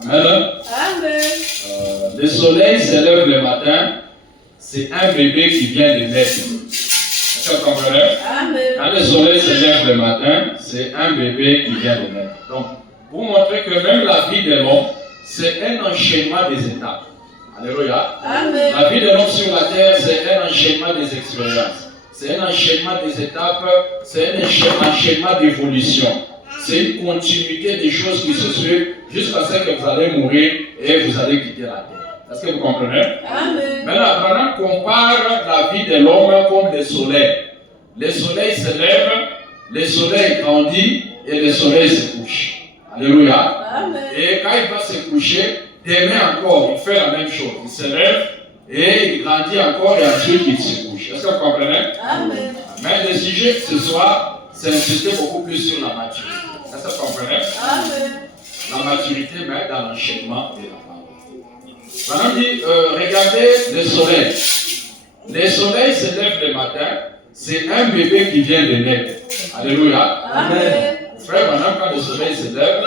Amen. Amen. Le soleil se lève le matin, c'est un bébé qui vient de naître. Est-ce que vous comprenez? Amen. Quand le soleil se lève le matin, c'est un bébé qui vient de naître. Donc, pour montrer que même la vie de l'homme, c'est un enchaînement des étapes. Alléluia. Amen. La vie de l'homme sur la terre, c'est un enchaînement des expériences. C'est un enchaînement des étapes, c'est un enchaînement d'évolution. C'est une continuité des choses qui se suivent jusqu'à ce que vous allez mourir et vous allez quitter la terre. Est-ce que vous comprenez? Amen. Maintenant, Abraham compare la vie de l'homme comme le soleil. Le soleil se lève, le soleil grandit et le soleil se couche. Alléluia. Amen. Et quand il va se coucher, demain encore, il fait la même chose. Il se lève et il grandit encore et ensuite il se couche. Est-ce que vous comprenez? Amen. Mais le sujet ce soir, c'est insister beaucoup plus sur la maturité. Est-ce que vous comprenez? Amen. La maturité, mais dans l'enchaînement de la parole. Maintenant, dit, regardez le soleil. Le soleil se lève le matin, c'est un bébé qui vient de naître. Alléluia. Amen. Frère, maintenant, quand le soleil se lève,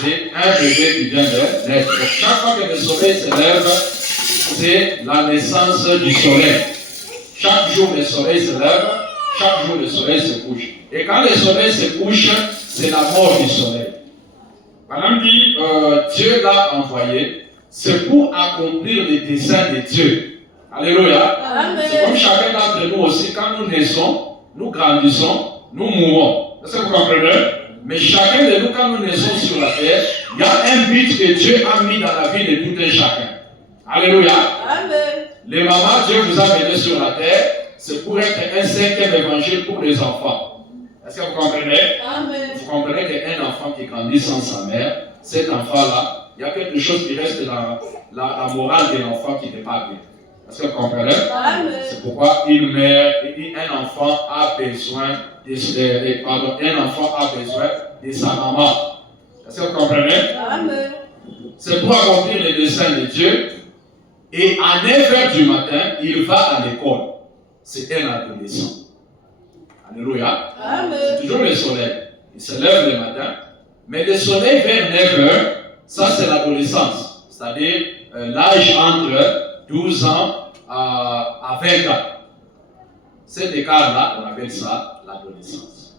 c'est un bébé qui vient de naître. Donc, chaque fois que le soleil se lève, c'est la naissance du soleil. Chaque jour, le soleil se lève, chaque jour, le soleil se couche. Et quand le soleil se couche, c'est la mort du soleil. Madame dit, Dieu l'a envoyé, c'est pour accomplir les desseins de Dieu. Alléluia. Amen. C'est comme chacun d'entre nous aussi, quand nous naissons, nous grandissons, nous mourons. Est-ce que vous comprenez? Mais chacun de nous, quand nous naissons sur la terre, il y a un but que Dieu a mis dans la vie de tout un chacun. Alléluia. Amen. Les mamans, Dieu vous a mené sur la terre, c'est pour être un cinquième évangile pour les enfants. Est-ce que vous comprenez? Amen. Vous comprenez qu'un enfant qui grandit sans sa mère, cet enfant-là, il y a quelque chose qui reste dans la morale de l'enfant qui n'est pas bien. Est-ce que vous comprenez? Amen. C'est pourquoi une mère et un enfant a besoin de sa maman. Est-ce que vous comprenez? Amen. C'est pour accomplir les desseins de Dieu. Et à 9h du matin, il va à l'école. C'est un adolescent. Alléluia. Amen. C'est toujours le soleil. Il se lève le matin. Mais le soleil vers 9h, ça c'est l'adolescence. C'est-à-dire l'âge entre 12 ans à 20 ans. Cet écart-là, on appelle ça l'adolescence.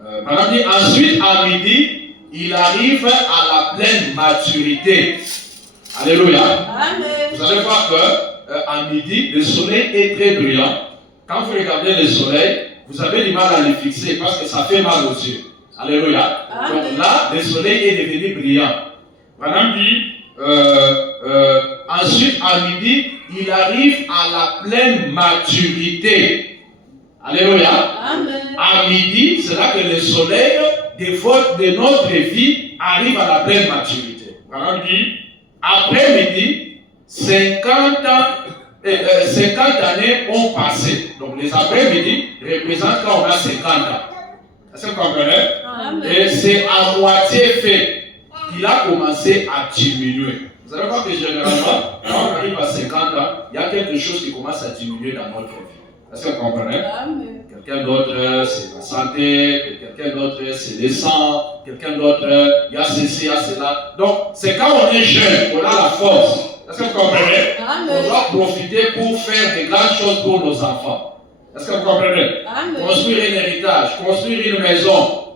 Ensuite, à midi, il arrive à la pleine maturité. Alléluia. Amen. Vous allez voir qu'à midi, le soleil est très brillant. Quand vous regardez le soleil, vous avez du mal à le fixer parce que ça fait mal aux yeux. Alléluia. Amen. Donc là, le soleil est devenu brillant. Madame dit, ensuite, à midi, il arrive à la pleine maturité. Alléluia. Amen. À midi, c'est là que le soleil de notre vie arrive à la pleine maturité. Madame dit, après midi, 50 années ont passé. Donc les après-midi représentent quand on a 50 ans. Est-ce que vous comprenez? Amen. Et c'est à moitié fait. Il a commencé à diminuer. Vous allez voir que généralement, quand on arrive à 50 ans, il y a quelque chose qui commence à diminuer dans notre vie. Est-ce que vous comprenez? Amen. Quelqu'un d'autre, c'est la santé, quelqu'un d'autre, c'est le sang, quelqu'un d'autre, il y a ceci, il y a cela. Donc, c'est quand on est jeune, on a la force. Est-ce que vous comprenez? Amen. On doit profiter pour faire de grandes choses pour nos enfants. Est-ce que vous comprenez? Amen. Construire un héritage, construire une maison,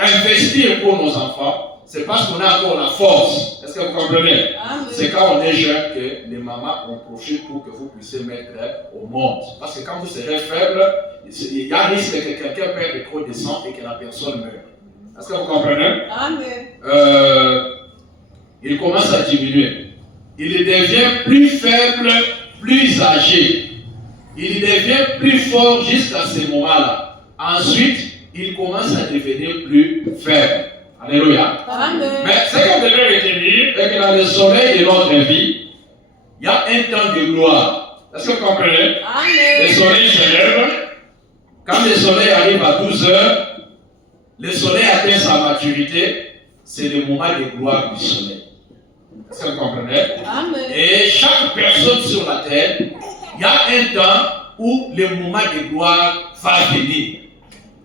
investir pour nos enfants, c'est parce qu'on a encore la force. Est-ce que vous comprenez? Amen. C'est quand on est jeune que les mamans en profitent pour que vous puissiez mettre au monde. Parce que quand vous serez faible, il y a un risque que quelqu'un perde trop de sang et que la personne meure. Est-ce que vous comprenez? Amen. Il commence à diminuer. Il devient plus faible, plus âgé. Il devient plus fort jusqu'à ce moment-là. Ensuite, il commence à devenir plus faible. Alléluia. Amen. Mais ce qu'on devrait retenir est que dans le soleil de notre vie, il y a un temps de gloire. Est-ce que vous comprenez? Le Amen. soleil se lève. Quand le soleil arrive à 12 heures, le soleil atteint sa maturité. C'est le moment de gloire du soleil. Est-ce que vous comprenez? Amen. Et chaque personne sur la terre, il y a un temps où le moment de gloire va venir.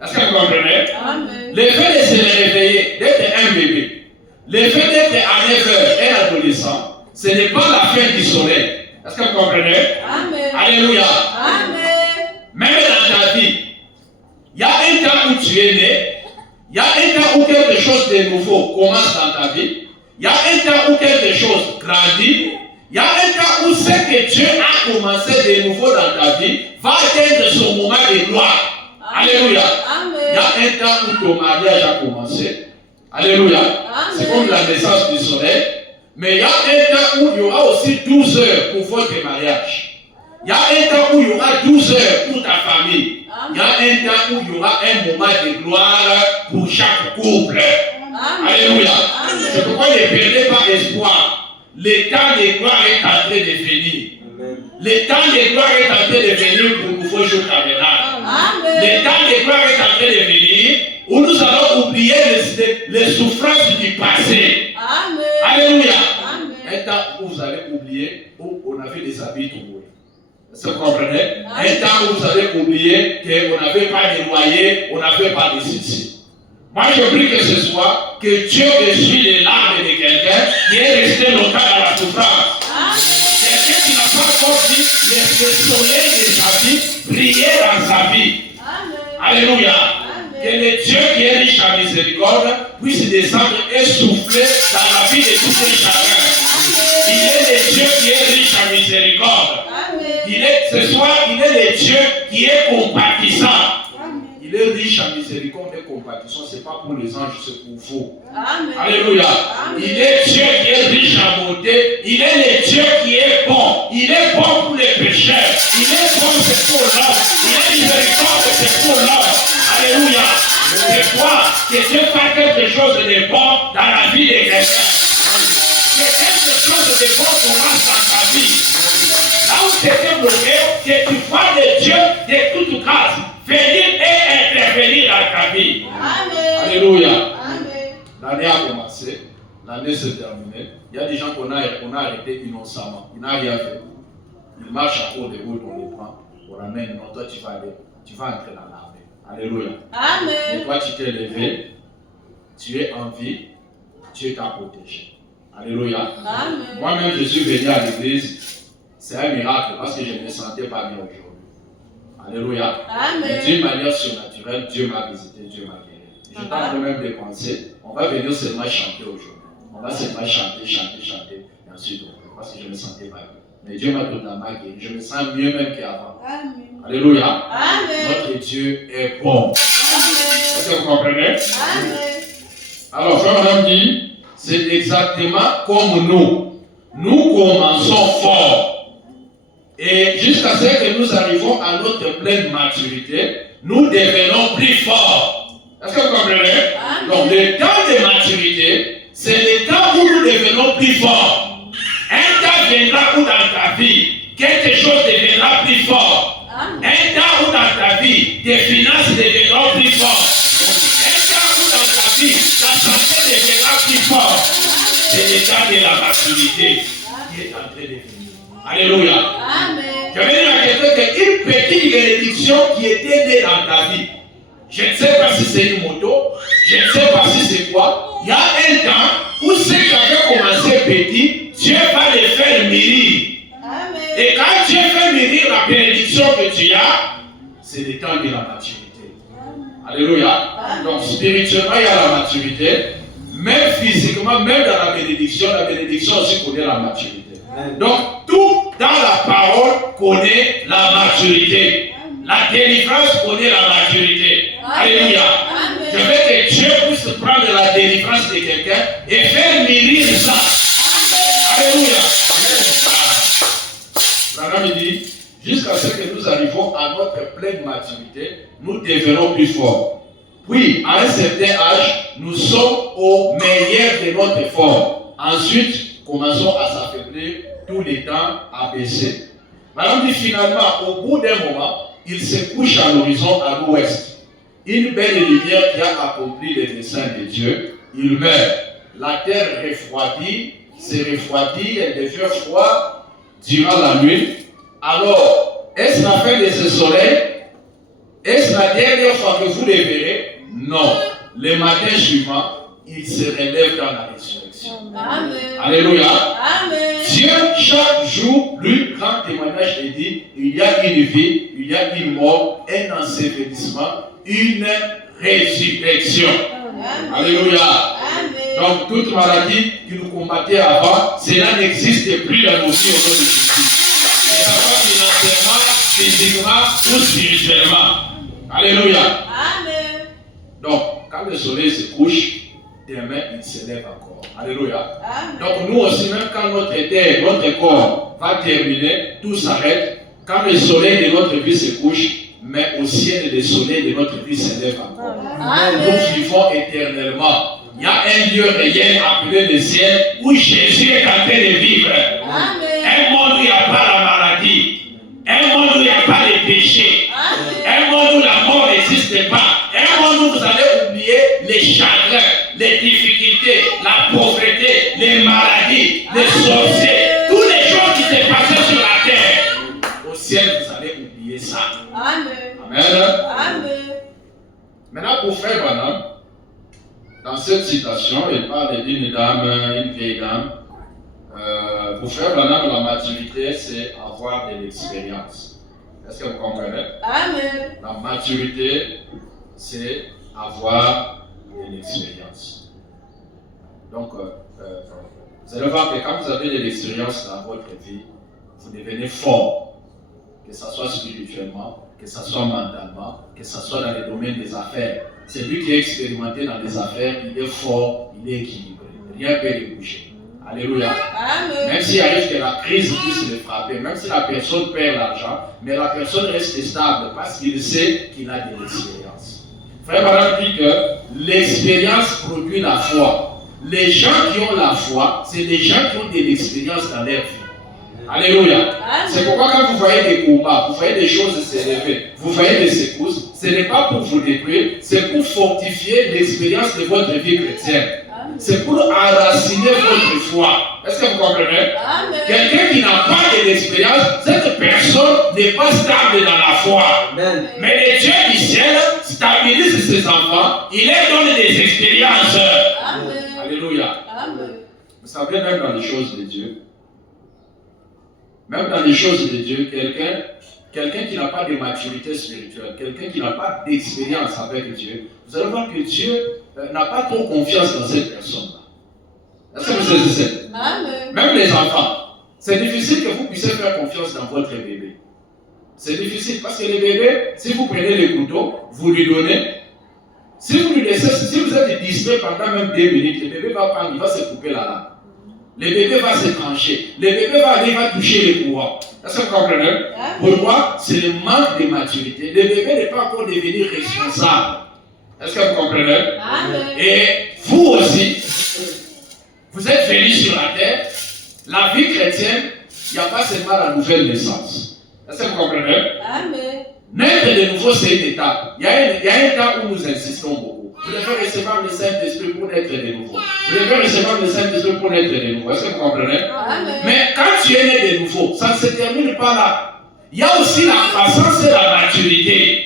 Est-ce que vous comprenez? Amen. Le fait de se réveiller, d'être un bébé, Le fait d'être à 9 heures un adolescent, ce n'est pas la fin du soleil. Est-ce que vous comprenez? Amen. Alléluia. Amen. Même dans ta vie, il y a un temps où tu es né, il y a un temps où quelque chose de nouveau commence dans ta vie, il y a un temps où quelque chose grandit, il y a un temps où ce que Dieu a commencé de nouveau dans ta vie va atteindre son moment de gloire. Alléluia. Il y a un temps où ton mariage a commencé. Alléluia. C'est comme la naissance du soleil. Mais il y a un temps où il y aura aussi 12 heures pour votre mariage. Il y a un temps où il y aura 12 heures pour ta famille. Il y a un temps où il y aura un moment de gloire pour chaque couple. Alléluia. C'est pourquoi ne perdez pas espoir. Le temps de gloire est en train de venir. Le temps de gloire est en train de venir pour nouveau jour tabernacle. Le temps de gloire est en train de venir où nous allons oublier les souffrances du passé. Alléluia. Un temps où vous allez oublier où on avait des habits troués. Est-ce que vous comprenez? Un temps où vous allez oublier qu'on n'avait pas de loyer, on n'avait pas de ceci. Moi je prie que ce soit que Dieu essuie les larmes de quelqu'un qui est resté longtemps dans la souffrance. Quelqu'un qui n'a pas encore vu le soleil de sa vie briller dans sa vie. Alléluia. Que le Dieu qui est riche en miséricorde puisse descendre et souffler dans la vie de tous les chacun. Il est le Dieu qui est riche en miséricorde. Ce soir, il est le Dieu qui est compatissant. Il est riche en miséricorde et compatissant. Ce n'est pas pour les anges, c'est pour vous. Alléluia. Il est Dieu qui est riche en bonté. Il est le Dieu qui est bon. Il est bon pour les pécheurs. Il est bon, c'est pour l'homme. Il est miséricorde, c'est pour l'homme. Alléluia. Je crois que Dieu fait quelque chose de bon dans la vie de quelqu'un. Que quelque chose de bon commence dans ta vie. Là où tu étais bloqué, que tu vois de Dieu de toute grâce venir et intervenir dans ta vie. Amen. Alléluia. Amen. L'année a commencé, l'année s'est terminée. Il y a des gens qu'on a arrêtés innocemment. Ils n'ont rien fait. Ils marchent à court de route, on les prend, on ramène. Non, toi tu vas entrer dans l'armée. Alléluia. Amen. Et toi tu t'es levé, tu es en vie, Dieu t'a protégé. Alléluia. Amen. Moi-même je suis venu à l'église. C'est un miracle parce que je ne me sentais pas bien aujourd'hui. Alléluia. Amen. D'une manière surnaturelle, Dieu m'a visité, Dieu m'a guéri. J'étais en train même de penser, on va venir seulement chanter aujourd'hui. On va seulement chanter, et ensuite on peut, parce que je ne me sentais pas bien. Mais Dieu m'a totalement guéri. Je me sens mieux même qu'avant. Alléluia. Amen. Notre Dieu est bon. Est-ce que vous comprenez? Amen. Alors, Jean dit, c'est exactement comme nous. Nous commençons fort. Et jusqu'à ce que nous arrivons à notre pleine maturité, nous devenons plus forts. Est-ce que vous comprenez? Amen. Donc, le temps de maturité, c'est le temps où nous devenons plus forts. Un temps viendra où dans ta vie, quelque chose deviendra plus fort. Amen. Un temps où dans ta vie, tes finances deviendront plus fortes. Un temps où dans ta vie, ta santé deviendra plus forte. C'est le temps de la maturité qui est en train de venir. Alléluia. Amen. Je vais dire à quelqu'un qu'une petite bénédiction qui était née dans ta vie. Je ne sais pas si c'est une moto, je ne sais pas si c'est quoi. Il y a un temps où ce qui avait commencé petit, Dieu va le faire mûrir. Amen. Et quand Dieu fait mûrir la bénédiction que tu as, c'est le temps de la maturité. Amen. Alléluia. Amen. Donc spirituellement, il y a la maturité. Même physiquement, même dans la bénédiction aussi connaît la maturité. Amen. Donc tout dans la parole connaît la maturité. La délivrance connaît la maturité. Amen. Alléluia. Amen. Je veux que Dieu puisse prendre la délivrance de quelqu'un et faire mûrir ça. Amen. Alléluia. Branham dit, jusqu'à ce que nous arrivons à notre pleine maturité, nous devenons plus forts. Puis, à un certain âge, nous sommes au meilleur de notre forme. Ensuite, commençons à s'affaiblir, tout le temps à baisser. Madame dit finalement, au bout d'un moment, il se couche à l'horizon à l'ouest. Une belle lumière qui a accompli les desseins de Dieu, il meurt. La terre refroidit, se refroidit, elle devient froide durant la nuit. Alors, est-ce la fin de ce soleil? Est-ce la dernière fois que vous les verrez? Non. Le matin suivant, il se relève dans la résurrection. Amen. Alléluia. Amen. Dieu, chaque jour, lui rend témoignage et dit, il y a une vie, il y a une mort, un ensevelissement, une résurrection. Amen. Alléluia. Amen. Donc, toute maladie qui nous combattait avant, cela n'existe plus dans nos vies au nom de Jésus. Que ce soit financièrement, physiquement ou spirituellement. Alléluia. Amen. Donc, quand le soleil se couche, demain il se lève encore. Alléluia. Amen. Donc, nous aussi, même quand notre terre, notre corps va terminer, tout s'arrête. Quand le soleil de notre vie se couche, mais au ciel, le soleil de notre vie se lève encore. Amen. Nous vivons éternellement. Il y a un lieu réel appelé le ciel où Jésus est en train de vivre. Amen. Un monde où il n'y a pas la maladie. Un monde où il n'y a pas les péchés. Un monde où la mort n'existe pas. Un monde où vous allez oublier les chagrins, les difficultés, la pauvreté, les maladies, les sorciers, toutes les choses qui se passaient sur la terre. Au ciel, vous allez oublier ça. Amen. Amen. Amen. Maintenant, pour Frère Branham, dans cette citation, il parle d'une dame, une vieille dame. Pour Frère Branham, la maturité, c'est avoir de l'expérience. Est-ce que vous comprenez? Amen. La maturité, c'est avoir de l'expérience. Donc, vous allez voir que quand vous avez de l'expérience dans votre vie, vous devenez fort. Que ce soit spirituellement, que ce soit mentalement, que ce soit dans les domaines des affaires. Celui qui est expérimenté dans les affaires, il est fort, il est équilibré. Rien ne peut le bouger. Alléluia. Amen. Même s'il arrive que la crise puisse le frapper, même si la personne perd l'argent, mais la personne reste stable parce qu'il sait qu'il a de l'expérience. Frère Branham dit que l'expérience produit la foi. Les gens qui ont la foi, c'est les gens qui ont de l'expérience dans leur vie. Alléluia. C'est pourquoi quand vous voyez des combats, vous voyez des choses s'élever, vous voyez des secousses, ce n'est pas pour vous détruire, c'est pour fortifier l'expérience de votre vie chrétienne. C'est pour enraciner votre foi. Est-ce que vous comprenez? Amen. Quelqu'un qui n'a pas de l'expérience, cette personne n'est pas stable dans la foi. Amen. Mais le Dieu du ciel stabilise ses enfants, il leur donne des expériences. Amen. Alléluia. Amen. Vous savez, même dans les choses de Dieu, même dans les choses de Dieu, quelqu'un qui n'a pas de maturité spirituelle, quelqu'un qui n'a pas d'expérience avec Dieu, vous allez voir que Dieu n'a pas trop confiance dans cette personne-là. Est-ce que vous saisissez? Amen. Même les enfants, c'est difficile que vous puissiez faire confiance dans votre bébé. C'est difficile parce que le bébé, si vous prenez le couteau, vous lui donnez. Si vous lui laissez, si vous êtes distrait pendant même 2 minutes, le bébé va prendre, il va se couper la langue. Le bébé va se trancher. Le bébé va aller, va toucher les courants. Est-ce que vous comprenez? Pourquoi? C'est le manque de maturité. Le bébé n'est pas encore devenu responsable. Est-ce que vous comprenez? Amen. Et vous aussi, vous êtes venus sur la terre. La vie chrétienne, il n'y a pas seulement la nouvelle naissance. Est-ce que vous comprenez? Amen. Naître de nouveau, c'est une étape. Il y a un état où nous insistons beaucoup. Vous devez recevoir le Saint-Esprit pour naître de nouveau. Vous devez recevoir le Saint-Esprit pour naître de nouveau. Est-ce que vous comprenez? Amen. Mais quand tu es né de nouveau, ça ne se termine pas là. Il y a aussi la croissance et la maturité.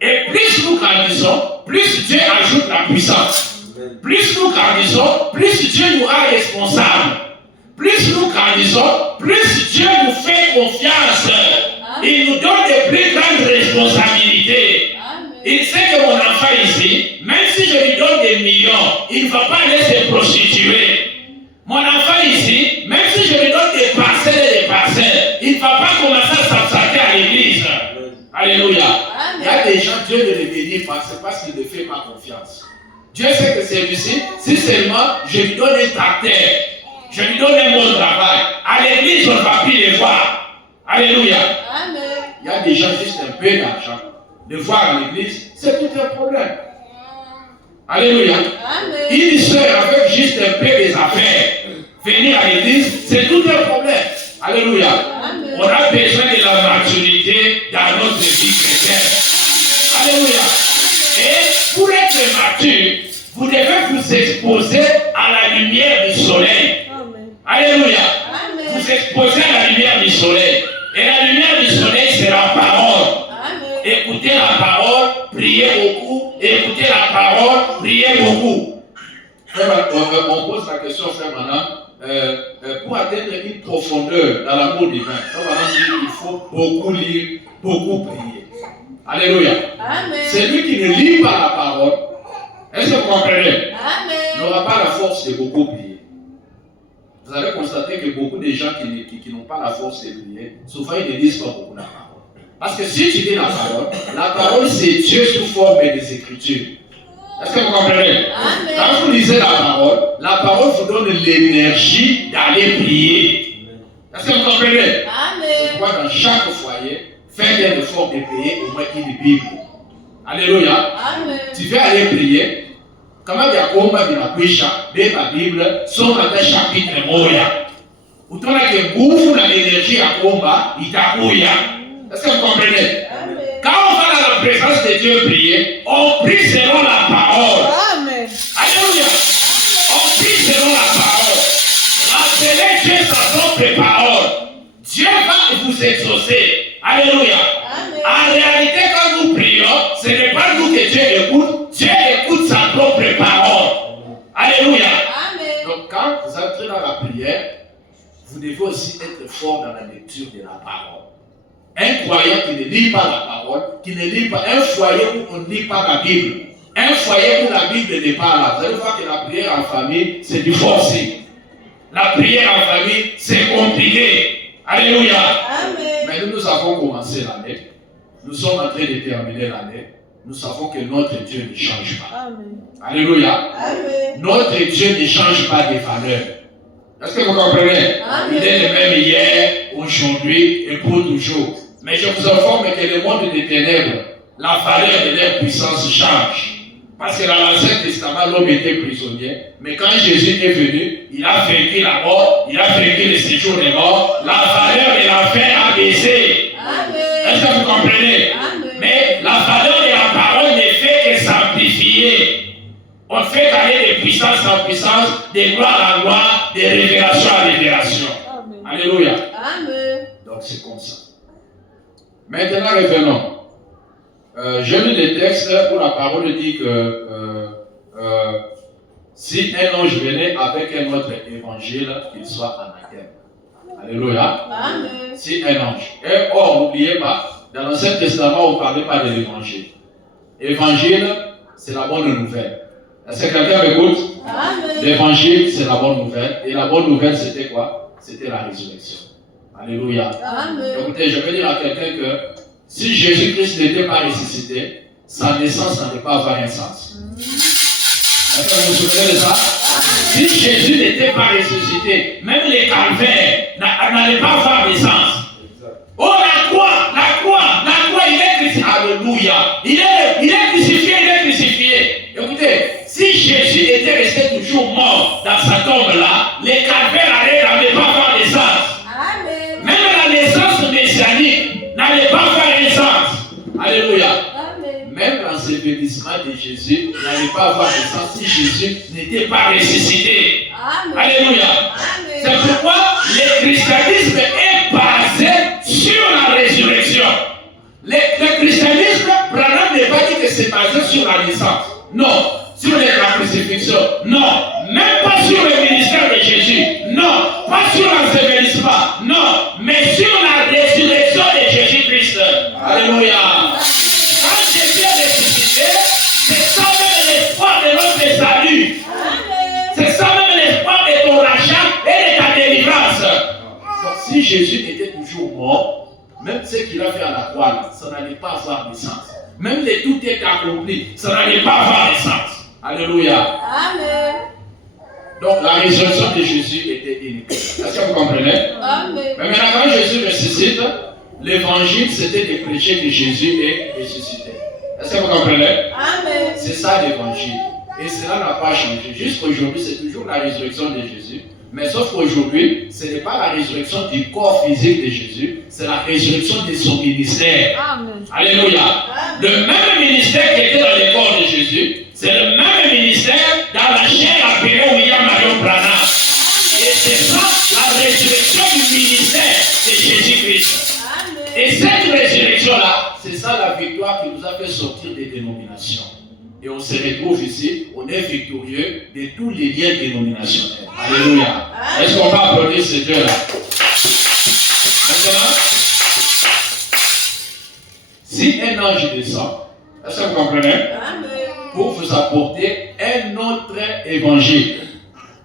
Et plus nous grandissons, plus Dieu ajoute la puissance. Plus nous grandissons, plus Dieu nous rend responsables. Plus nous grandissons, plus Dieu nous fait confiance. Il nous donne de plus grandes responsabilités. Il sait que mon enfant ici, même si je lui donne des millions, il ne va pas aller se prostituer. Mon enfant ici, même si je lui donne des parcelles et des parcelles, il ne va pas commencer à s'absenter à l'église. Alléluia. Il y a des gens, Dieu ne les bénit pas, c'est parce qu'il ne fait pas confiance. Dieu sait que celui-ci, si seulement je lui donne un tracteur, je lui donne un bon travail, à l'église on ne va plus les voir. Alléluia. Amen. Il y a des gens juste un peu d'argent. De voir à l'église, c'est tout un problème. Alléluia. Amen. Une soeur avec juste un peu des affaires, venir à l'église, c'est tout un problème. Alléluia. Amen. On a besoin de la maturité dans notre vie chrétienne. Alléluia. Et pour être mature, vous devez vous exposer à la lumière du soleil. Amen. Alléluia. Amen. Vous exposez à la lumière du soleil. Et la lumière du soleil, c'est la parole. Amen. Écoutez la parole, priez beaucoup. Écoutez la parole, priez beaucoup. version, frère Madame, pour atteindre une profondeur dans l'amour divin, frère Madame dit qu'il faut beaucoup lire, beaucoup prier. Alléluia. Amen. Celui qui ne lit pas la parole, est-ce que vous comprenez? Amen. N'aura pas la force de beaucoup prier. Vous allez constater que beaucoup de gens qui n'ont pas la force de prier, souvent ils ne lisent pas beaucoup la parole. Parce que si tu lis la parole c'est Dieu sous forme des Écritures. Est-ce que vous comprenez? Amen. Quand vous lisez la parole vous donne l'énergie d'aller prier. Est-ce que vous comprenez? Amen. C'est pourquoi dans chaque foyer, faites un effort de payer au moins une Bible. Alléluia. Amen. Tu veux aller prier. Kama Yakoba vinakwisha, beba Bible, soma hata chapitre moja. Utaona que nguvu na l'énergie ya kuomba itakuya. Est-ce que vous comprenez? Amen. Quand on va dans la présence de Dieu prier, on prie selon la parole. Amen. Alléluia. On prie selon la parole. Rappelez Dieu sa propre parole. Dieu va vous exaucer. Alléluia. Amen. En réalité, quand nous prions, ce n'est pas nous que Dieu écoute. Dieu écoute sa propre parole. Alléluia. Amen. Donc quand vous entrez dans la prière, vous devez aussi être fort dans la lecture de la parole. Un croyant qui ne lit pas la parole, qui ne lit pas, un foyer où on ne lit pas la Bible, un foyer où la Bible n'est pas là, vous allez voir que la prière en famille, c'est du forcé. La prière en famille, c'est compliqué. Alléluia. Amen. Mais nous avons commencé l'année. Nous sommes en train de terminer l'année. Nous savons que notre Dieu ne change pas. Amen. Alléluia. Amen. Notre Dieu ne change pas de valeur. Est-ce que vous comprenez? Amen. Il est le même hier, aujourd'hui et pour toujours. Mais je vous informe que le monde des ténèbres, la valeur de leur puissance change. Parce que dans l'Ancien Testament, l'homme était prisonnier. Mais quand Jésus est venu, il a vaincu la mort, il a vaincu le séjour des morts. La valeur de la paix a baissé. Amen. Est-ce que vous comprenez? Amen. Mais la valeur de la parole ne fait que s'amplifier. On fait aller de puissance en puissance, de gloire en gloire, de révélation en révélation. Amen. Alléluia. Amen. Donc c'est comme ça. Maintenant revenons. Je lis des textes où la parole dit que si un ange venait avec un autre évangile, qu'il soit anathème. Alléluia. Amen. Si un ange. Et or, n'oubliez pas, dans l'Ancien Testament, on ne parlait pas de l'évangile. Évangile, c'est la bonne nouvelle. Est-ce que quelqu'un m'écoute? Amen. L'évangile, c'est la bonne nouvelle. Et la bonne nouvelle, c'était quoi? C'était la résurrection. Alléluia. Amen. Écoutez, je vais dire à quelqu'un que si Jésus-Christ n'était pas ressuscité, sa naissance n'allait pas avoir un sens. Est-ce que vous vous souvenez de ça? Si Jésus n'était pas ressuscité, même les calvaires n'allaient pas avoir de sens. Oh, la croix, il est crucifié. Alléluia. Il est crucifié, il est crucifié. Écoutez, si Jésus était resté toujours mort dans sa tombe-là, les calvaires n'allaient pas avoir de sens. Amen. Même la naissance messianique n'allait pas avoir un sens. Alléluia. Amen. Même l'ensevelissement de Jésus n'allait pas avoir de sens si Jésus n'était pas ressuscité. Amen. Alléluia. Amen. C'est pourquoi le christianisme est basé sur la résurrection. Le christianisme, Branham n'est pas dit que c'est basé sur la naissance. Non. Sur la crucifixion. Non. Même pas sur le ministère de Jésus. Non. Pas sur l'ensevelissement. Non. Mais sur la résurrection de Jésus-Christ. Alléluia. Quand Jésus est ressuscité, c'est ça même l'espoir de notre salut. Amen. C'est ça même l'espoir de ton rachat et de ta délivrance. Donc si Jésus était toujours mort, même ce qu'il a fait à la croix, ça n'allait pas avoir de sens. Même le tout est accompli, ça n'allait pas avoir de sens. Alléluia. Amen. Donc la résurrection de Jésus était inéquitable. Est-ce que vous comprenez? Amen. Mais maintenant quand Jésus ressuscite, l'évangile c'était de prêcher que Jésus est ressuscité. Est-ce que vous comprenez? Amen. C'est ça l'évangile. Et cela n'a pas changé. Jusqu'aujourd'hui, c'est toujours la résurrection de Jésus. Mais sauf qu'aujourd'hui, ce n'est pas la résurrection du corps physique de Jésus, c'est la résurrection de son ministère. Amen. Alléluia. Amen. Le même ministère qui était dans le corps de Jésus, c'est le même ministère dans la chair appelée William Marion Branham. Et c'est ça la résurrection du ministère de Jésus-Christ. Amen. Et cette résurrection-là, c'est ça la victoire qui nous a fait sortir des dénominations. et on se retrouve ici, on est victorieux de tous les liens dénominationnels. Alléluia. Est-ce qu'on va applaudir ce Dieu-là? Maintenant, si un ange descend, est-ce que vous comprenez? Pour vous apporter un autre évangile,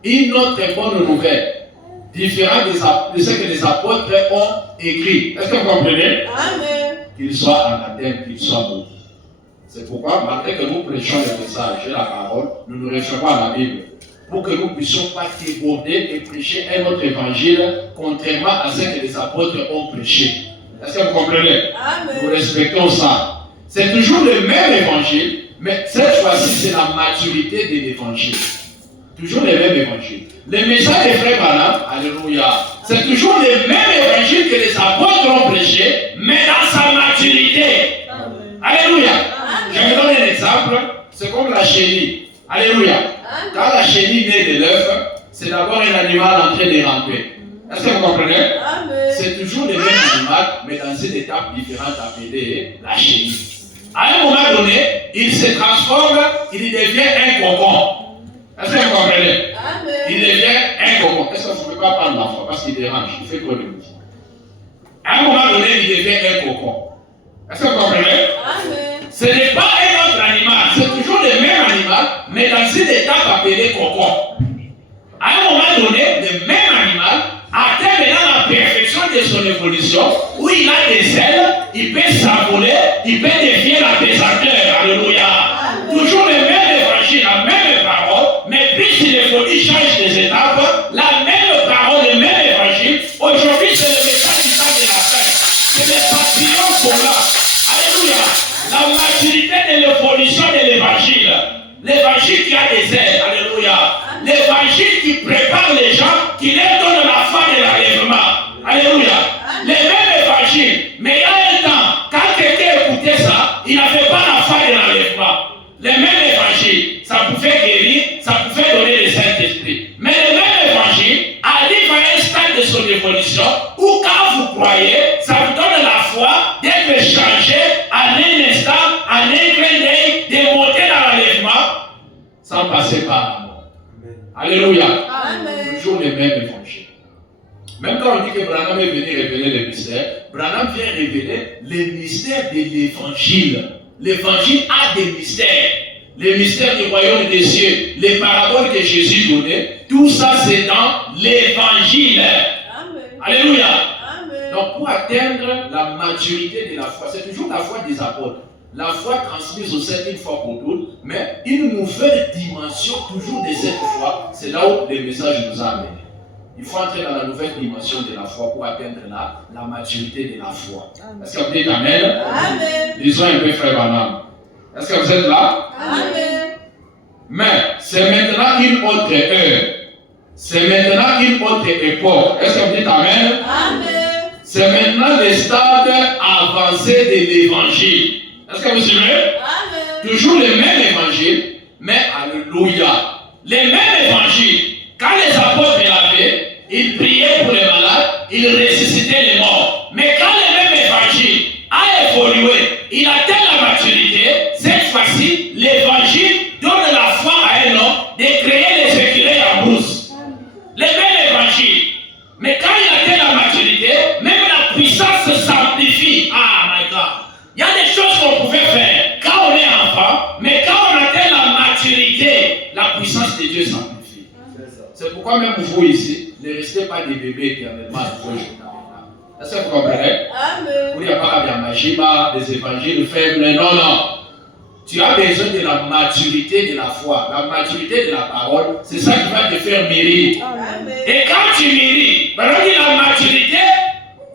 une autre bonne nouvelle, différente de ce que les apôtres ont écrit. Est-ce que vous comprenez? Qu'il soit anathème, qu'il soit maudit. C'est pourquoi, malgré que nous prêchons le message et la parole, nous nous référons à la Bible. Pour que nous ne puissions pas déborder et prêcher un autre évangile, contrairement à ce que les apôtres ont prêché. Est-ce que vous comprenez? Nous respectons ça. C'est toujours le même évangile, mais cette fois-ci, c'est la maturité de l'évangile. Toujours le même évangile. Le message des frères Branham, alléluia, c'est toujours le même évangile que les apôtres ont prêché, mais dans sa maturité. Alléluia. Je vais donner un exemple. C'est comme la chenille. Alléluia. Quand la chenille naît de l'œuf, c'est d'abord un animal en train de ramper. Est-ce que vous comprenez? C'est toujours le même animal, mais dans une étape différente appelée la chenille. À un moment donné, il se transforme, il devient un cocon. Est-ce que vous comprenez? Il devient un cocon. Est-ce que vous ne pouvez pas prendre l'enfant parce qu'il dérange, il fait trop de bruit. À un moment donné, il devient un cocon. Est-ce que vous comprenez? Ce n'est pas un autre animal, c'est toujours le même animal, mais dans une étape appelée cocon. À un moment donné, le même animal atteint maintenant la perfection de son évolution, où il a des ailes, il peut s'envoler, il peut défier la pesanteur. Alléluia. Toujours le même évangile, la même parole, mais plus il évolue, change des étapes, la même parole, le même évangile. Aujourd'hui, c'est le message du temps de la fin. C'est les papillons qu'on a. Alléluia. La maturité de l'évolution de l'évangile. L'évangile qui a des ailes. Alléluia. L'évangile qui prépare les gens, qui leur donne la foi de l'enlèvement. Alléluia. Le même évangile. Mais il y a un temps, quand quelqu'un écoutait ça, il n'avait pas la foi de l'enlèvement. Le même évangile, ça pouvait guérir, ça pouvait donner le Saint-Esprit. Mais le même évangile arrive à un stade de son évolution où quand vous croyez, ça vous donne la foi d'être changé en un instant, en un clin d'œil, de monter dans l'enlèvement, sans passer par la mort. Alléluia. Toujours le même évangile. Même quand on dit que Branham est venu révéler le mystère, Branham vient révéler les mystères de l'évangile. L'évangile a des mystères. Les mystères du royaume des cieux, les paraboles que Jésus donnait, tout ça c'est dans l'évangile. Alléluia. Donc pour atteindre la maturité de la foi, c'est toujours la foi des apôtres. La foi transmise au Seigneur une fois pour toutes, mais une nouvelle dimension toujours de cette foi, c'est là où le message nous a amené. Il faut entrer dans la nouvelle dimension de la foi pour atteindre la maturité de la foi. Est-ce que vous dites Amen? Amen. Disons un peu frère Branham. Est-ce que vous êtes là? Amen. Mais c'est maintenant une autre heure. C'est maintenant une autre époque. Est-ce que vous dites Amen? Amen. C'est maintenant le stade avancé de l'évangile. Est-ce que vous suivez? Amen. Toujours le même évangile, mais alléluia. Le même évangile. Quand les apôtres l'avaient, ils priaient pour les malades, ils ressuscitaient les morts. Mais quand le même évangile a évolué, il atteint la maturité, cette fois-ci, l'évangile donne la foi à un homme de créer les écureuils en brousse. Le même évangile. Mais quand il atteint la maturité, même la puissance s'amplifie. Ah my God. Il y a des choses qu'on pouvait faire quand on est enfant, mais quand on atteint la maturité, la puissance de Dieu s'amplifie. C'est pourquoi même vous ici, ne restez pas des bébés éternellement. Est-ce que vous comprenez? Amen. Vous n'avez pas de magie, des évangiles faibles. Non, non. Tu as besoin de la maturité de la foi. La maturité de la parole, c'est ça qui va te faire mûrir. Amen. Et quand tu mûris, la maturité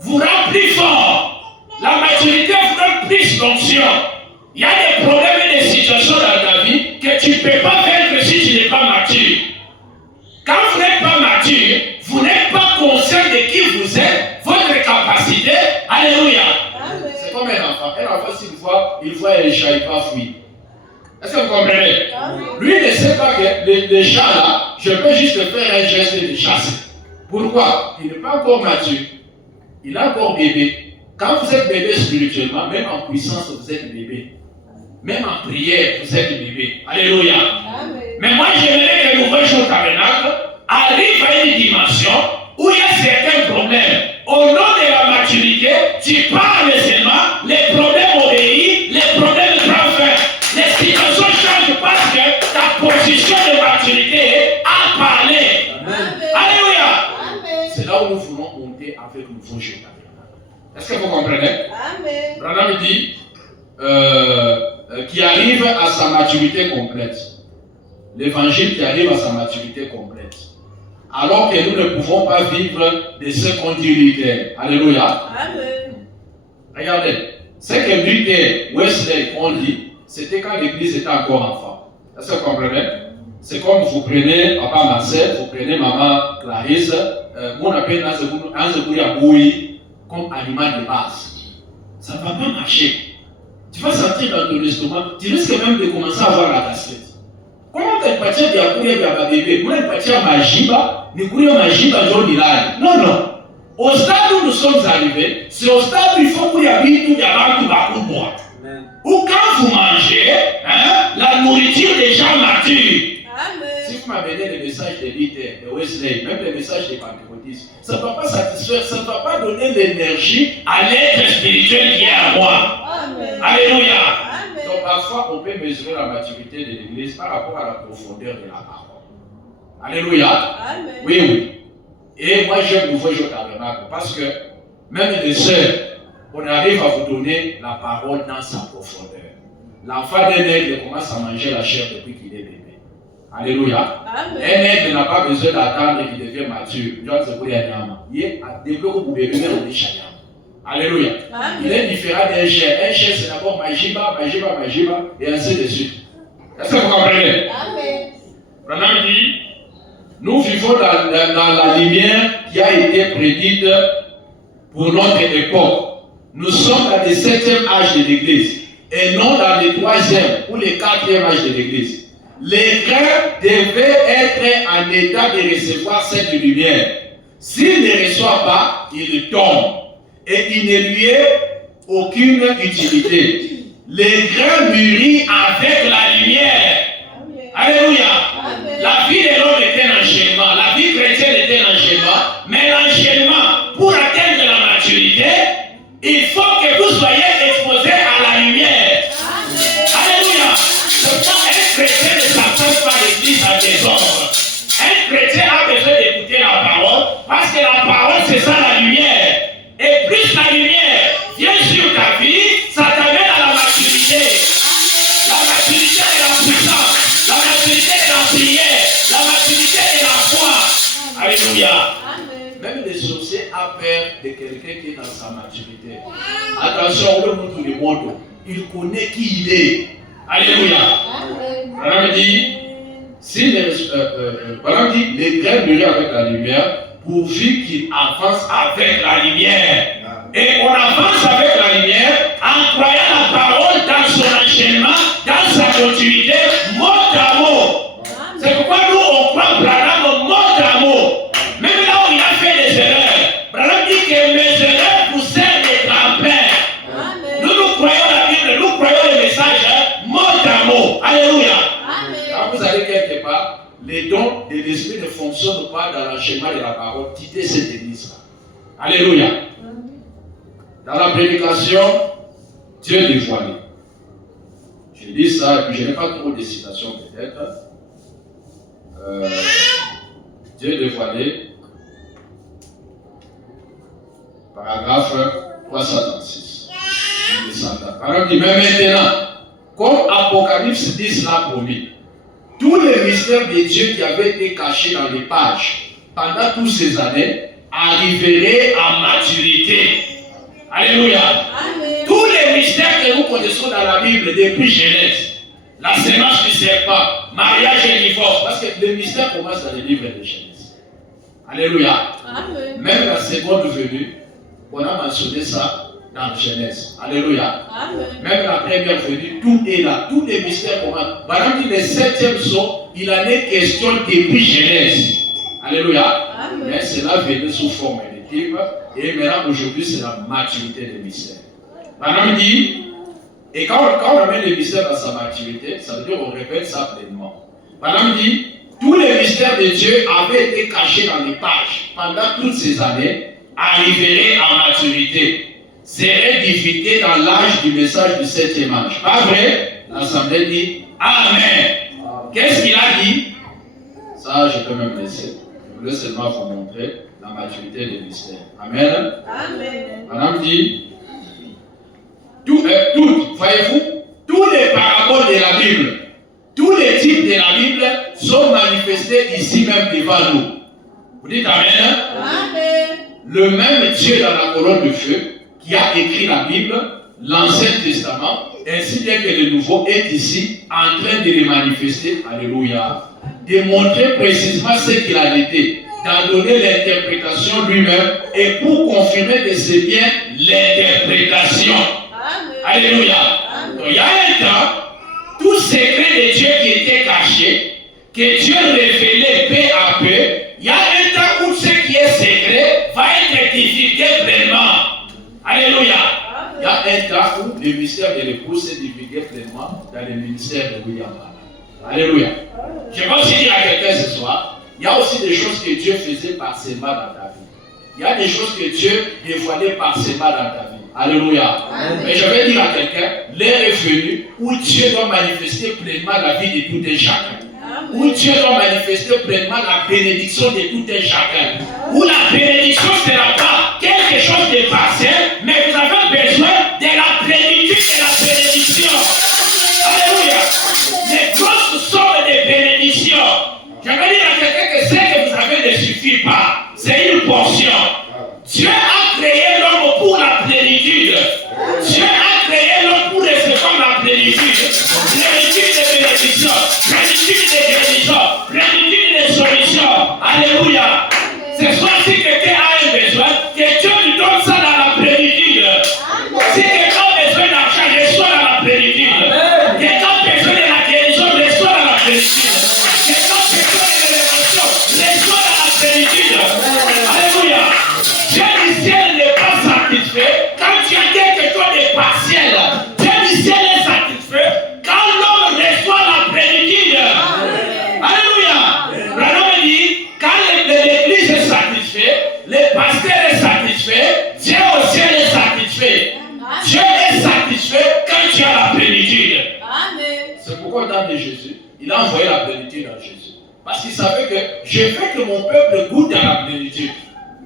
vous rend plus fort. La maturité vous donne plus d'onction. Il y a des problèmes et des situations dans ta vie que tu ne peux pas vaincre si tu n'es pas mature. Quand vous n'êtes pas mature, vous n'êtes pas conscient de qui vous êtes, votre capacité. Alléluia. Amen. C'est comme un enfant. Un enfant, s'il voit un chat, il va fuir. Est-ce que vous comprenez? Amen. Lui ne sait pas que le chat là, je peux juste faire un geste de chasser. Pourquoi? Il n'est pas encore mature. Il est encore bébé. Quand vous êtes bébé spirituellement, même en puissance, vous êtes bébé. Même en prière, vous êtes bébé. Alléluia. Amen. Mais moi, j'aimerais que le nouveau jour tabernacle arrive à une dimension où il y a certains problèmes. Au nom de la maturité, tu parles seulement, les problèmes obéissent, les problèmes prennent fin. Les situations changent parce que ta position de maturité a parlé. Amen. Alléluia. Amen. C'est là où nous voulons monter avec le nouveau jour tabernacle. Est-ce que vous comprenez? Amen. Branham dit qui arrive à sa maturité complète. L'évangile qui arrive à sa maturité complète. Alors que nous ne pouvons pas vivre de ce qu'on dit Luther. Alléluia. Amen. Regardez, ce que Luther, Wesley ont dit, c'était quand l'église était encore enfant. Est-ce que vous comprenez? C'est comme vous prenez papa Marcel, vous prenez maman Clarisse, mon appel Anzebouya Boui comme animal de base. Ça ne va pas marcher. Tu vas sentir dans ton estomac, tu risques même de commencer à avoir la gastrite. Comment tu peux dire qu'il y a un bébé? Comment tu peux dire Majiba? Non, non. Au stade où nous sommes arrivés, c'est au stade où il faut qu'il y ait tout le boire. Ou quand vous mangez, la nourriture des gens matures. Amen. Si vous m'amenez les messages de Luther, de Wesley, même les messages des pentecôtistes, ça ne va pas satisfaire, ça ne va pas donner l'énergie à l'être spirituel qui est à moi. Amen. Alléluia. Amen. Donc parfois on peut mesurer la maturité de l'église par rapport à la profondeur de la parole. Alléluia. Amen. Oui, oui. Et moi j'aime nouveau jour tabernacle parce que même les sœurs, on arrive à vous donner la parole dans sa profondeur. L'enfant d'un aigle commence à manger la chair depuis qu'il est bébé. Alléluia. Amen. Un aigle n'a pas besoin d'attendre qu'il devienne mature. Il est Alléluia. Amen. Il est différent d'un chien. Un chien, c'est d'abord Majiba, et ainsi de suite. Est-ce que vous comprenez? Amen. Branham dit, nous vivons dans la lumière qui a été prédite pour notre époque. Nous sommes dans le 7e âge de l'Église et non dans le 3e ou le 4e âge de l'Église. Les cœurs devaient être en état de recevoir cette lumière. S'ils ne reçoivent pas, ils tombent. Et il ne lui est aucune utilité. Les grains mûris avec la lumière. Amen. Alléluia. Amen. La vie de l'homme était un enchaînement. La vie chrétienne était un enchaînement. Mais l'enchaînement, pour atteindre la maturité, il faut que vous soyez exposés à la lumière. Amen. Alléluia. Pourtant, un chrétien ne s'appelle pas l'église à désordre. Un chrétien a besoin d'écouter la parole parce que la parole, c'est ça la lumière. Et plus la lumière vient sur ta vie, ça t'amène à la maturité. La maturité de la puissance, la maturité de la prière, la maturité de la foi. Alléluia. Amen. Même les sorciers ont peur de quelqu'un qui est dans sa maturité. Attention, le monde du monde, il connaît qui il est. Alléluia. Amen. Branham dit, si les grains mûris avec la lumière, pourvu qu'il avance avec la lumière. Et on avance avec la lumière en croyant la parole dans son enchaînement, dans sa continuité, mot à mot. C'est pourquoi nous on croit Branham mot à mot. Même là où il a fait des erreurs, Branham dit que mes erreurs vous servent de tremplin. Amen. Nous croyons la Bible, nous croyons le message mot à mot. Alléluia. Amen. Quand vous allez quelque part, les dons de l'esprit ne fonctionnent pas dans l'enchaînement de la parole. Quittez cette église. Alléluia. Dans la prédication, Dieu est dévoilé. Je dis ça et puis je n'ai pas trop de citations peut-être. Dieu est dévoilé. Paragraphe 336. Paragraphe dit, mais maintenant, comme Apocalypse 10 l'a promis, tous les mystères de Dieu qui avaient été cachés dans les pages pendant toutes ces années arriveraient à maturité. Alléluia. Amen. Tous les mystères que nous connaissons dans la Bible depuis Genèse, la sémence du serpent, mariage et divorce, parce que les mystères commencent dans les livres de Genèse. Alléluia. Amen. Même la seconde venue, on a mentionné ça dans Genèse. Alléluia. Amen. Même la première venue, tout est là. Tous les mystères commencent. Par exemple, le 7e saut, il en est question depuis Genèse. Alléluia. Amen. Mais cela venait sous forme élective. Et maintenant, aujourd'hui, c'est la maturité des mystères. Par exemple, dit, Et quand on amène le mystère dans sa maturité, ça veut dire qu'on révèle ça pleinement. Madame dit, tous les mystères de Dieu avaient été cachés dans les pages pendant toutes ces années, arriveraient en maturité, seraient divulgués dans l'âge du message du 7e âge. Pas vrai? L'Assemblée dit Amen. Qu'est-ce qu'il a dit? Ça, je peux même laisser. Je voulais seulement vous montrer la maturité des mystères. Amen. Amen. Madame dit, voyez-vous, tous les paraboles de la Bible, tous les types de la Bible sont manifestés ici même devant nous. Vous dites Amen? Amen. Le même Dieu dans la colonne de feu qui a écrit la Bible, l'Ancien Testament, ainsi bien que le Nouveau, est ici en train de les manifester. Alléluia. De montrer précisément ce qu'il a été, d'en donner l'interprétation lui-même et pour confirmer que c'est bien l'interprétation. Amen. Alléluia. Amen. Donc il y a un temps, tout secret de Dieu qui était caché, que Dieu révélait peu à peu, il y a un temps où ce qui est secret va être divulgué pleinement. Alléluia. Il y a un temps où le mystère de l'épouse s'est divulgué pleinement dans le ministère de William Branham. Alléluia. Je vais aussi dire à quelqu'un ce soir, il y a aussi des choses que Dieu faisait partiellement dans ta vie. Il y a des choses que Dieu dévoilait partiellement dans ta vie. Alléluia. Amen. Mais je vais dire à quelqu'un, l'heure est venue où Dieu doit manifester pleinement la vie de tout un chacun. Amen. Où Dieu doit manifester pleinement la bénédiction de tout un chacun. Amen. Où la bénédiction ne sera pas quelque chose de partiel, mais vous avez besoin de la plénitude de la bénédiction. Alléluia. Les grosses sortes de bénédictions. Je vais dire à quelqu'un que ce que vous avez ne suffit pas. C'est une portion. Dieu a créé l'homme pour la plénitude. Dieu a créé l'homme pour recevoir la plénitude. Plénitude de bénédiction, plénitude de guérison, plénitude de solution. Alléluia. Ce soir, si quelqu'un a un besoin, que Dieu lui donne ça dans la plénitude. Si quelqu'un a besoin d'argent, reçoit dans la plénitude. Quelqu'un a besoin de la guérison, reçoit dans la plénitude. Quelqu'un a besoin de l'élévation, reçoit dans la plénitude. Alléluia. Dieu du ciel n'est pas satisfait quand tu as quelque chose de partiel. Dieu du ciel est satisfait quand l'homme reçoit la plénitude. Alléluia. Branham dit, quand l'église est satisfaite, le pasteur est satisfait, Dieu au ciel est satisfait. Dieu est satisfait quand tu as la plénitude. C'est pourquoi au temps de Jésus, il a envoyé la plénitude à Jésus. Parce qu'il savait que je veux que mon peuple goûte à la plénitude.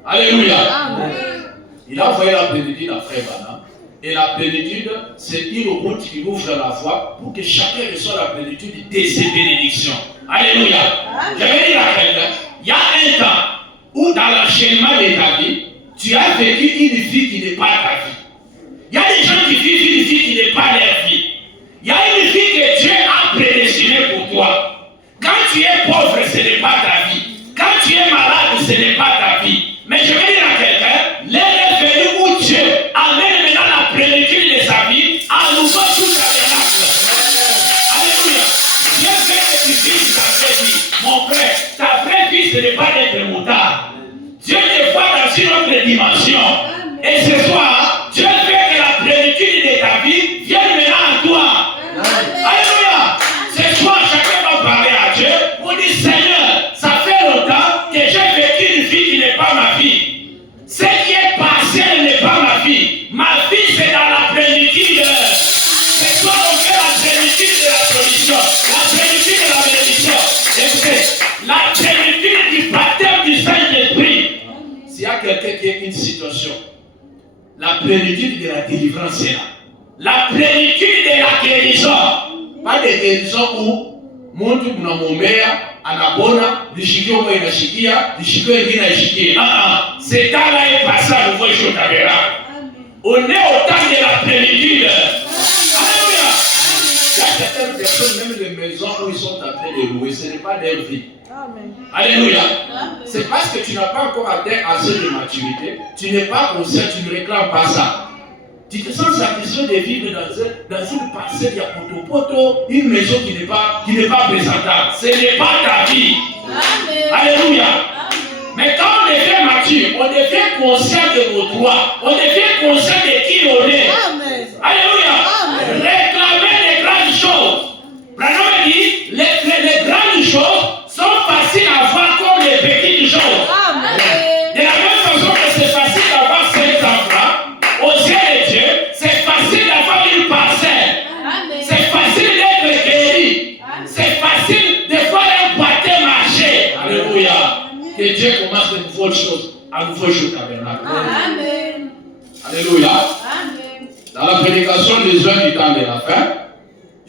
Alléluia. Amen. Il a envoyé la plénitude à Frère Branham. Et la plénitude, c'est une route qui ouvre la voie pour que chacun reçoive la plénitude de ses bénédictions. Alléluia. Je vais dire à quelqu'un, il y a un temps où dans l'enchaînement de ta vie, tu as vécu une vie qui n'est pas ta vie. Il y a des gens qui vivent une vie qui n'est pas leur vie. Il y a une vie que Dieu a prédestinée pour toi. Quand tu es pauvre, ce n'est pas ta vie. Quand tu es malade, ce n'est pas ta vie. Mais je vais dire à quelqu'un, l'heure est venue où Dieu amène maintenant la plénitude de sa vie à nouveau tout sa miracle. Alléluia. Dieu veut que tu vives ta vraie vie. Mon frère, ta vraie vie, ce n'est pas d'être moutard. Dieu te voit dans une autre dimension. Et ce soir, Dieu veut que la plénitude de ta vie vienne maintenant à toi. Alléluia. Ce soir, chacun va parler à Dieu pour dire, Seigneur, ça fait longtemps que j'ai vécu une vie qui n'est pas ma vie. Ce qui est partiel n'est pas ma vie. Ma vie, c'est dans la plénitude. Ce soir, on fait la plénitude de la solution, la plénitude de la bénédiction. Écoutez, la plénitude du baptême du Saint-Esprit. S'il y a quelqu'un qui a une situation, la plénitude de la délivrance est là. La plénitude de la guérison. Pas de guérison où mtu mnamuombea anapona, lishikio moja inashikia, lishikio ingine inashikia. C'est là est passé à nouveau sur ta vera. On est au temps de la plénitude. Alléluia. Il y a certaines personnes, même les maisons où ils sont en train de louer, ce n'est pas leur vie. Alléluia. C'est parce que tu n'as pas encore atteint à ce de maturité, tu n'es pas conscient, tu ne réclames pas ça. Tu te sens satisfait de vivre dans une parcelle, il y a poto, une maison qui n'est pas présentable. Ce n'est pas ta vie. Amen. Alléluia. Amen. Mais quand on devient mature, on devient conscient de nos droits, on devient conscient de qui on est. Amen. Alléluia. Amen. nouvelles choses, un nouveau jour tabernacle. Amen. Alléluia. Amen. Dans la prédication des heures du temps de la fin,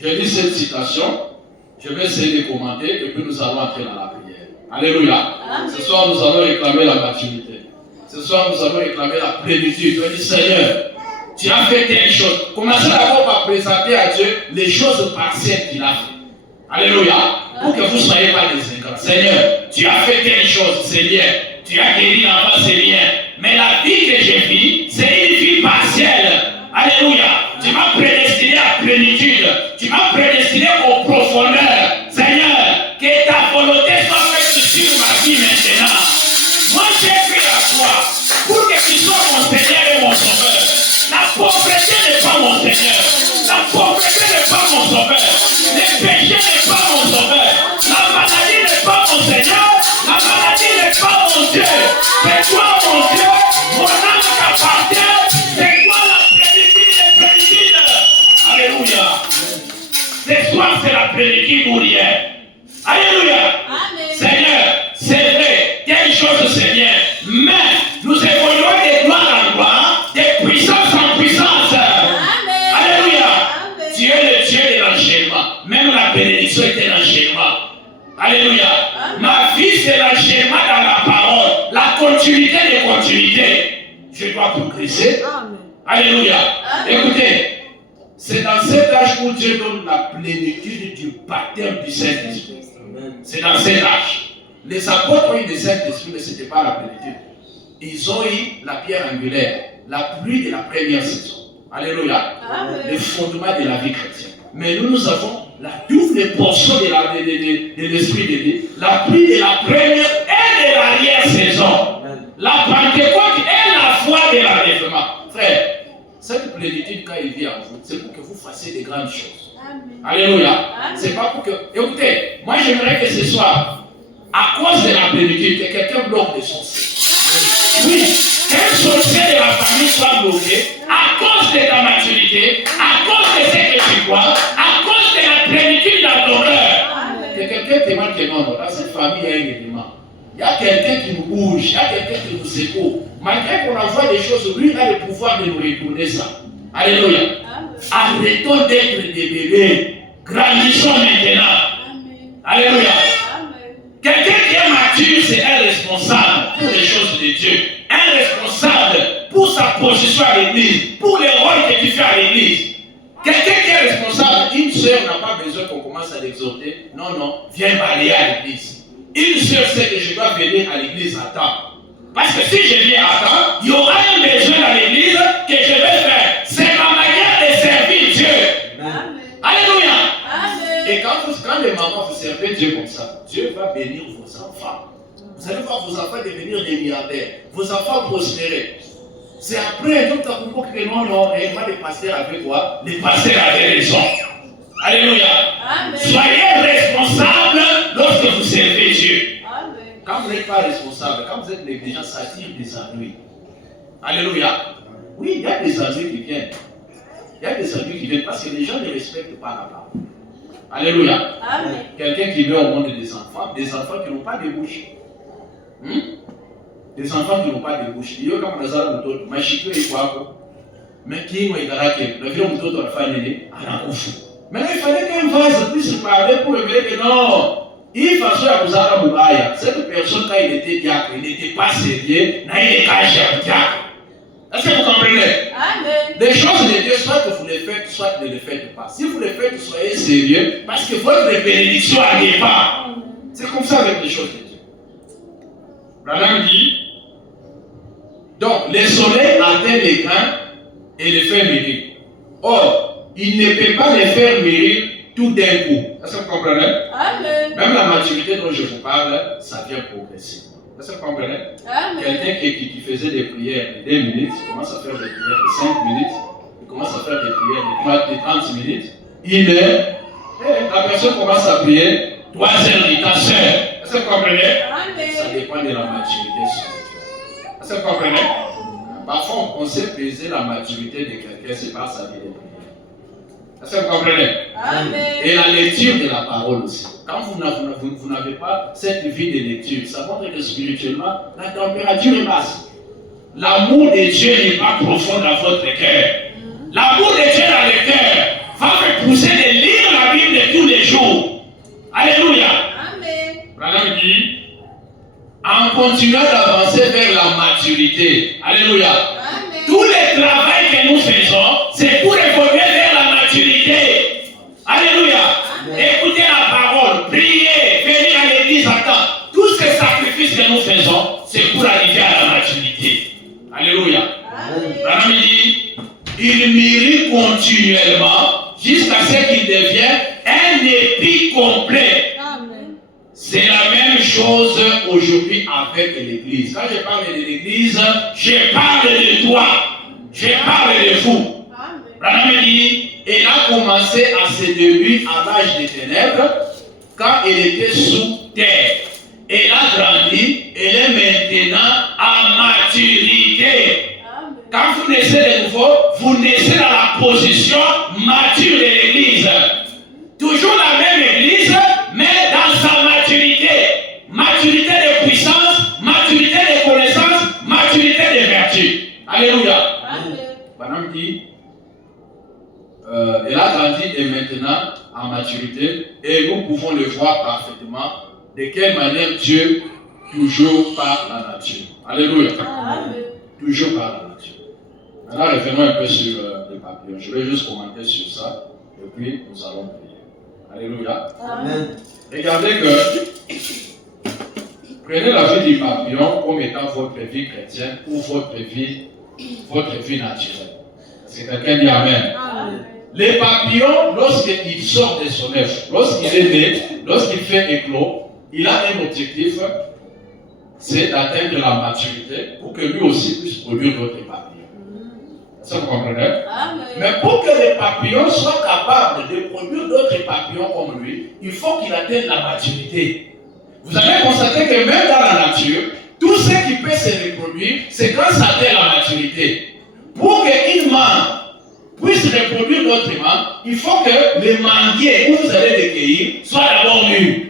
j'ai lu cette citation. Je vais essayer de commenter et puis nous allons entrer dans la prière. Alléluia. Amen. Ce soir, nous allons réclamer la maturité. Ce soir, nous allons réclamer la plénitude. Je dis, Seigneur, tu as fait telle chose. Commencez d'abord par présenter à Dieu les choses partielles qu'il a fait. Alléluia. Pour que vous ne soyez pas des ingrats. Seigneur, tu as fait telle chose, Seigneur. Tu as guéri l'enfant, Seigneur. Mais la vie que j'ai vis, c'est une vie partielle. Alléluia. Tu m'as prédestiné à plénitude. Tu m'as prédestiné aux profondeurs. Seigneur, que ta volonté soit faite sur ma vie maintenant. Moi, j'ai pris à toi pour que tu sois mon Seigneur et mon Sauveur. La pauvreté n'est pas mon Seigneur. La pauvreté n'est pas mon Sauveur. Les péchés n'est pas mon Sauveur. La maladie n'est pas mon Seigneur. La maladie n'est pas mon Dieu. C'est toi mon Dieu. Mon âme t'appartient. C'est toi la plénitude des plénitudes. Alléluia. Ce soir c'est la plénitude ou rien. Alléluia. Amen. Seigneur, c'est vrai. Quelle chose Seigneur. Mais nous évoluons de gloire en gloire, de puissance en puissance. Amen. Alléluia. Amen. Tu es le Dieu de l'enchaînement. Même la bénédiction est un enchaînement. Alléluia. Amen. Ma vie, c'est l'enchaînement dans la parole. La continuité des continuités. Je dois progresser. Amen. Alléluia. Amen. Écoutez, c'est dans cet âge où Dieu donne la plénitude du baptême du Saint-Esprit. C'est dans cet âge. Les apôtres ont eu le Saint-Esprit, mais ce n'était pas la plénitude. Ils ont eu la pierre angulaire, la pluie de la première saison. Alléluia. Amen. Le fondement de la vie chrétienne. Mais nous avons la double portion de l'Esprit de Dieu, la pluie de la première et de l'arrière-saison. La Pentecôte et la foi de l'enlèvement. Frère, cette plénitude, quand il vient en vous, c'est pour que vous fassiez des grandes choses. Amen. Alléluia. Amen. C'est pas pour que. Écoutez, moi j'aimerais que ce soit, à cause de la plénitude, que quelqu'un bloque des sorciers. Oui, qu'un sorcier de la famille soit bloqué à cause de ta maturité, à cause de ce que tu crois, à cause de la plénitude dans ton cœur. Amen. Que quelqu'un témoigne que non, dans cette famille, il y a un élément. Il y a quelqu'un qui nous bouge, il y a quelqu'un qui nous secoue. Malgré qu'on envoie des choses, lui, il a le pouvoir de nous retourner ça. Alléluia. Amen. Arrêtons d'être des bébés. Grandissons maintenant. Amen. Alléluia. Amen. Quelqu'un qui est mature, c'est un responsable pour les choses de Dieu. Un responsable pour sa position à l'église, pour les rôles que tu fais à l'église. Quelqu'un qui est responsable, une sœur n'a pas besoin qu'on commence à l'exhorter. Non, non, viens balayer à l'église. Une sœur sait que je dois venir à l'église à temps. Parce que si je viens à temps, il y aura un besoin dans l'église que je vais faire. C'est ma manière de servir Dieu. Amen. Alléluia. Amen. Et quand les mamans vous servez Dieu comme ça, Dieu va bénir vos enfants. Vous allez voir vos enfants devenir des milliardaires. Vos enfants prospérer. C'est après, tout à coup, que non, réellement les pasteurs avaient quoi? Les pasteurs avaient raison. Alléluia. Amen. Soyez responsables lorsque vous servez Dieu. Amen. Quand vous n'êtes pas responsable, quand vous êtes négligent, ça attire des ennuis. Alléluia. Oui, il y a des ennuis qui viennent. Il y a des ennuis qui viennent parce que les gens ne respectent pas la parole. Alléluia. Amen. Quelqu'un qui veut au monde des enfants qui n'ont pas de bouche. Des enfants qui n'ont pas de bouche. Il y a comme les autres, mais je suis quoi. Mais qui est le vieux mouton de famille, mais il fallait qu'un vase puisse parler pour révéler que non. Il fallait à Bouzara Moubaya. Cette personne, quand il était diacre, il n'était pas sérieux, il était diacre. Est-ce que vous comprenez? Amen. Les choses de Dieu, soit que vous les faites, soit que ne les faites pas. Si vous les faites, soyez sérieux, parce que votre bénédiction n'arrive pas. C'est comme ça avec les choses de Dieu. Branham dit, donc, le soleil atteint les grains et les fait mûrir. Or, il ne peut pas les faire mûrir tout d'un coup. Est-ce que vous comprenez? Amen. Même la maturité dont je vous parle, ça vient progressivement. Est-ce que vous comprenez? Amen. Quelqu'un qui faisait des prières de 2 minutes, il commence à faire des prières de 5 minutes, il commence à faire des prières de 30 minutes, la personne commence à prier 3 heures du temps seul. Est-ce que vous comprenez? Amen. Ça dépend de la maturité spirituelle. Est-ce que vous comprenez? Parfois, on sait peser la maturité de quelqu'un, c'est par sa vie de prière. Est-ce que vous comprenez? Amen. Et la lecture de la parole aussi. Quand vous n'avez pas cette vie de lecture, ça montre que spirituellement, la température est basse. L'amour de Dieu n'est pas profond dans votre cœur. L'amour de Dieu dans le cœur va vous pousser de lire la Bible de tous les jours. Alléluia. Amen. Branham dit, en continuant d'avancer vers la maturité. Alléluia. Amen. Tout le travail que nous faisons, c'est pour évoluer vers la maturité. Alléluia. Écoutez la parole, priez, venir à l'église à temps. Tous ces sacrifices que nous faisons, c'est pour arriver à la maturité. Alléluia. Branham dit, il mûrit continuellement jusqu'à ce qu'il devienne un épi complet. Amen. C'est la même chose aujourd'hui avec l'église. Quand je parle de l'église, je parle de toi. Je parle de vous. Branham dit, il a commencé à ses débuts à l'âge des ténèbres, quand il était sous terre. Il a grandi, il est maintenant à maturité. Quand vous naissez de nouveau, vous naissez dans la position mature de l'église. Toujours la même église, mais dans sa maturité. Maturité de puissance, maturité de connaissance, maturité de vertu. Alléluia. Branham dit, il a grandi et maintenant en maturité, et nous pouvons le voir parfaitement de quelle manière Dieu toujours par la nature. Alléluia. Amen. Toujours par la nature. Maintenant, revenons un peu sur les papillons. Je vais juste commenter sur ça, et puis nous allons prier. Alléluia. Amen. Regardez que, prenez la vie du papillon comme étant votre vie chrétienne ou votre vie naturelle. C'est quelqu'un dit Amen. Amen. Les papillons, lorsqu'il sort de son œuf, lorsqu'il est né, lorsqu'il fait éclos, il a un objectif, c'est d'atteindre la maturité pour que lui aussi puisse produire d'autres papillons. Ça vous comprenez? Amen. Mais pour que les papillons soient capables de produire d'autres papillons comme lui, il faut qu'il atteigne la maturité. Vous avez constaté que même dans la nature, tout ce qui peut se reproduire, c'est grâce à la maturité. Pour qu'une mangue puisse reproduire d'autres mangues, il faut que les manguiers où vous allez les cueillir soient d'abord mûrs.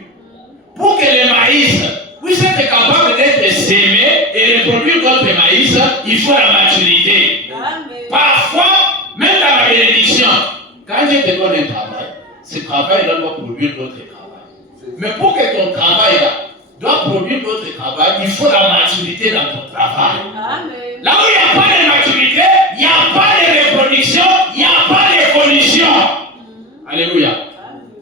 Pour que les maïs puissent être capables d'être sémés et reproduire d'autres maïs, il faut la maturité. Amen. Parfois, même dans la bénédiction, quand Dieu te donne un travail, ce travail doit produire d'autres travail. Mais pour que ton travail doit produire d'autres travail, il faut la maturité dans ton travail. Amen. Là où il n'y a pas de maturité, il n'y a pas de reproduction, il n'y a pas d'évolution. Alléluia.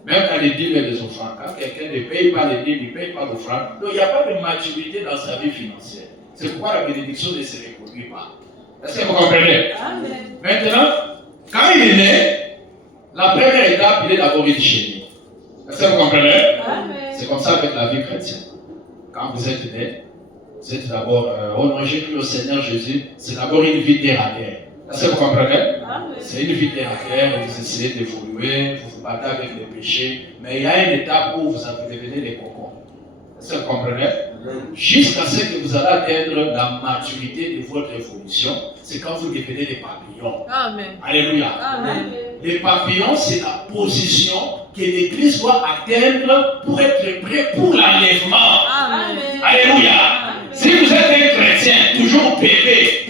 Même quand les dîmes et les offrandes, quand quelqu'un ne paye pas les dîmes, il ne paye pas l'offrande, donc il n'y a pas de maturité dans sa vie financière. C'est pourquoi la bénédiction ne se reproduit pas. Est-ce que vous comprenez? Amen. Maintenant, quand il est né, la première étape, il est d'abord une chenille. Est-ce que vous comprenez? Amen. C'est comme ça avec la vie chrétienne. Quand vous êtes né, vous êtes d'abord, oh non, j'ai cru au Seigneur Jésus, c'est d'abord une vie terre à terre. Est-ce que vous comprenez? Amen. C'est une vie terre à terre, vous essayez d'évoluer, vous vous battez avec les péchés, mais il y a une étape où vous devenez des cocons. Est-ce que vous comprenez? Jusqu'à ce que vous allez atteindre la maturité de votre évolution, c'est quand vous devenez des papillons. Amen. Alléluia. Amen. Les papillons, c'est la position que l'Église doit atteindre pour être prêt pour l'enlèvement. Amen. Alléluia. Amen. Si vous êtes un chrétien, toujours bébé,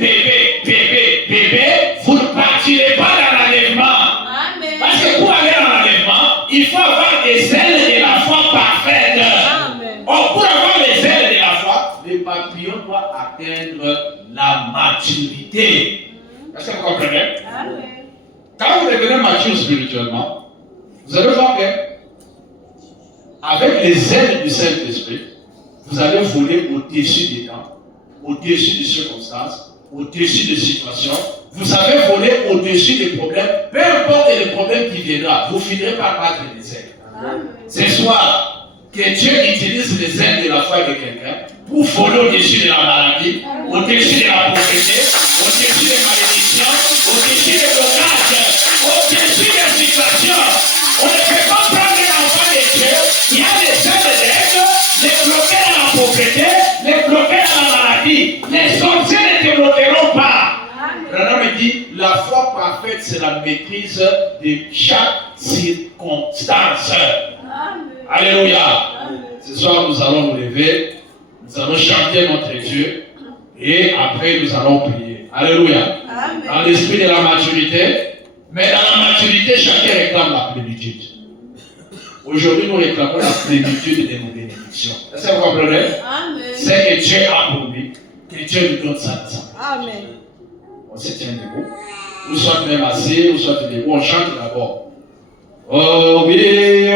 vous ne partirez pas dans l'enlèvement. Amen. Parce que pour aller dans l'enlèvement, il faut avoir des ailes de la foi parfaite. Amen. Or, pour avoir les ailes de la foi, les papillons doivent atteindre la maturité. Est-ce que vous comprenez? Amen. Quand vous devenez mature spirituellement, vous allez voir que, avec les ailes du Saint-Esprit, vous allez voler au-dessus des temps, au-dessus des circonstances, au-dessus des situations. Vous savez voler au-dessus des problèmes, peu importe les problèmes qui viendront, vous finirez par battre les ailes. Amen. Ce soir, que Dieu utilise les ailes de la foi de quelqu'un pour voler au-dessus de la maladie, au-dessus de la pauvreté, au-dessus des malédictions, au-dessus des blocages, au-dessus des situations. On ne peut pas prendre un enfant de Dieu qui a des ailes d'aide, les bloquer dans la pauvreté, les bloquer dans la maladie. Les sorciers ne te bloqueront pas. Branham dit, dit, la foi parfaite, c'est la maîtrise de chaque circonstance. Amen. Alléluia. Amen. Ce soir, nous allons nous lever, nous allons chanter notre Dieu et après nous allons prier. Alléluia. Amen. Dans l'esprit de la maturité, mais dans la maturité, chacun réclame la plénitude. Aujourd'hui, nous réclamons la plénitude de nos bénédictions. Est-ce que vous comprenez? Amen. C'est que Dieu a promis, que Dieu nous donne ça. Amen. On se tient debout. Ou soit même assis, ou soit debout, on chante d'abord. Oh oui.